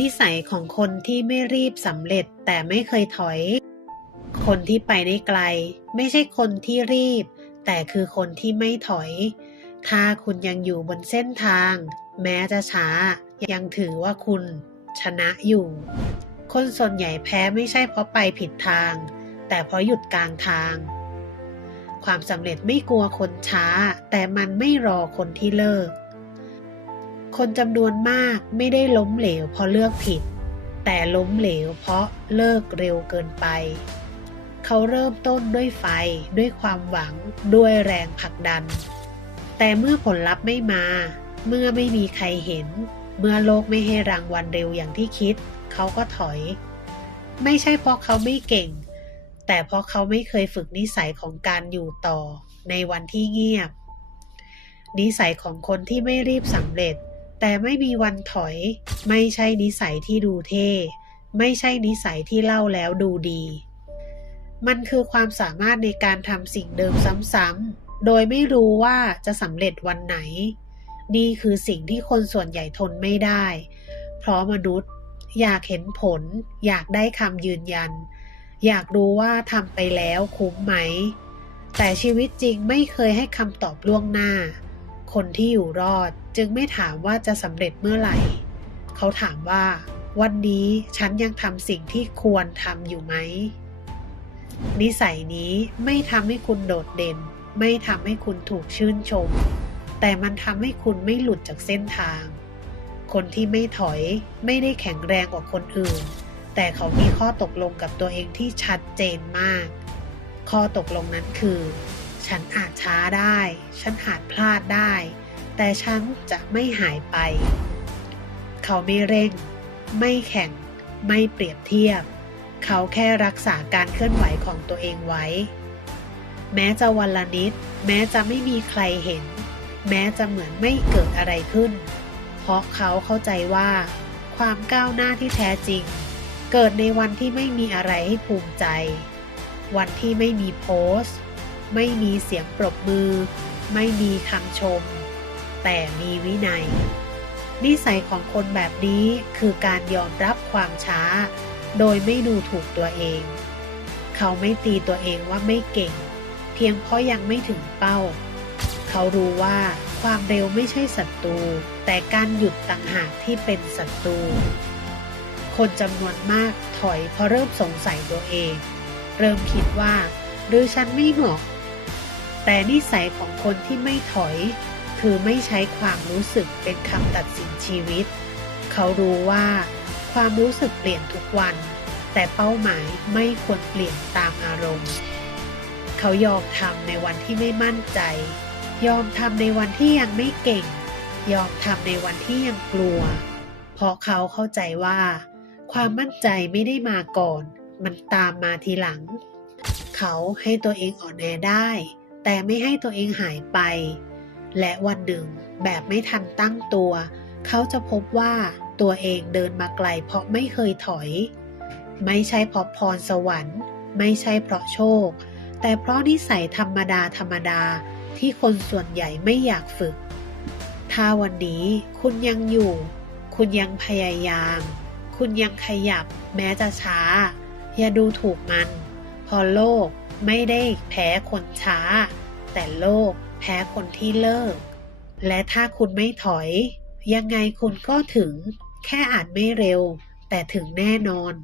นิสัยของคนที่ไม่รีบสำเร็จแต่ไม่เคยถอย คนที่ไปได้ไกล ไม่ใช่คนที่รีบ แต่คือคนที่ไม่ถอย ถ้าคุณยังอยู่บนเส้นทาง แม้จะช้า ยังถือว่าคุณชนะอยู่ คนส่วนใหญ่แพ้ไม่ใช่เพราะไปผิดทาง แต่เพราะหยุดกลางทาง ความสำเร็จไม่กลัวคนช้า แต่มันไม่รอคนที่เลิก คนจำนวนมากไม่ได้ล้มเหลวเพราะเลือกผิด แต่ล้มเหลวเพราะเลิกเร็วเกินไป เขาเริ่มต้นด้วยไฟด้วยความหวังด้วยแรงผลักดัน แต่เมื่อผลลัพธ์ไม่มา เมื่อไม่มีใครเห็น เมื่อโลกไม่ให้รางวัลเร็วอย่างที่คิด เขาก็ถอย ไม่ใช่เพราะเขาไม่เก่ง แต่เพราะเขาไม่เคยฝึกนิสัยของการอยู่ต่อในวันที่เงียบนิสัยของคนที่ไม่รีบสำเร็จ แต่ไม่มีวันถอย ไม่ใช่นิสัยที่ดูเท่ ไม่ใช่นิสัยที่เล่าแล้วดูดี มันคือความสามารถในการทำสิ่งเดิมซ้ำๆ โดยไม่รู้ว่าจะสำเร็จวันไหน นี่คือสิ่งที่คนส่วนใหญ่ทนไม่ได้ เพราะมนุษย์อยากเห็นผล อยากได้คำยืนยัน อยากรู้ว่าทำไปแล้วคุ้มไหม แต่ชีวิตจริงไม่เคยให้คำตอบล่วงหน้า คนที่อยู่รอดจึงไม่ถามว่าจะสำเร็จเมื่อไหร่ เขาถามว่า วันนี้ฉันยังทำสิ่งที่ควรทำอยู่ไหม นิสัยนี้ไม่ทำให้คุณโดดเด่น ไม่ทำให้คุณถูกชื่นชม แต่มันทำให้คุณไม่หลุดจากเส้นทาง คนที่ไม่ถอยไม่ได้แข็งแรงกว่าคนอื่น แต่เขามีข้อตกลงกับตัวเองที่ชัดเจนมาก ข้อตกลงนั้นคือ ฉันอาจช้าได้ ฉันอาจพลาดได้ แต่ฉันจะไม่หายไป เขาไม่เร่ง ไม่แข่ง ไม่เปรียบเทียบ เขาแค่รักษาการเคลื่อนไหวของตัวเองไว้ แม้จะวันละนิด แม้จะไม่มีใครเห็น แม้จะเหมือนไม่เกิดอะไรขึ้น เพราะเขาเข้าใจว่า ความก้าวหน้าที่แท้จริง เกิดในวันที่ไม่มีอะไรให้ภูมิใจ วันที่ไม่มีโพสต์ ไม่มีเสียงปรบมือ ไม่มีคำชม แต่มีวินัย นิสัยของคนแบบนี้คือการยอมรับความช้า โดยไม่ดูถูกตัวเอง เขาไม่ตีตัวเองว่าไม่เก่ง เพียงเพราะยังไม่ถึงเป้า เขารู้ว่าความเร็วไม่ใช่ศัตรูแต่การหยุดต่างหากที่เป็นศัตรูคนจำนวนมากถอยเพราะเริ่มสงสัยตัวเอง เริ่มคิดว่าหรือฉันไม่เหมาะ แต่นิสัยของคนที่ไม่ถอย คือไม่ใช้ความรู้สึกเป็นคำตัดสินชีวิต เขารู้ว่าความรู้สึกเปลี่ยนทุกวัน แต่เป้าหมายไม่ควรเปลี่ยนตามอารมณ์ เขายอมทำในวันที่ไม่มั่นใจ ยอมทำในวันที่ยังไม่เก่ง ยอมทำในวันที่ยังกลัว เพราะเขาเข้าใจว่า ความมั่นใจไม่ได้มาก่อน มันตามมาทีหลัง เขาให้ตัวเองอ่อนแอได้ แต่ไม่ให้ตัวเองหายไป และวันหนึ่งแบบไม่ทันตั้งตัว เขาจะพบว่าตัวเองเดินมาไกลเพราะไม่เคยถอย ไม่ใช่เพราะพรสวรรค์ ไม่ใช่เพราะโชค แต่เพราะนิสัยธรรมดาธรรมดาที่คนส่วนใหญ่ไม่อยากฝึก ถ้าวันนี้คุณยังอยู่ คุณยังพยายาม คุณยังขยับ แม้จะช้า อย่าดูถูกมัน พอโลกไม่ได้แพ้คนช้า แต่โลกแพ้คนที่เลิก และถ้าคุณไม่ถอย ยังไงคุณก็ถึง แค่อาจไม่เร็ว แต่ถึงแน่นอน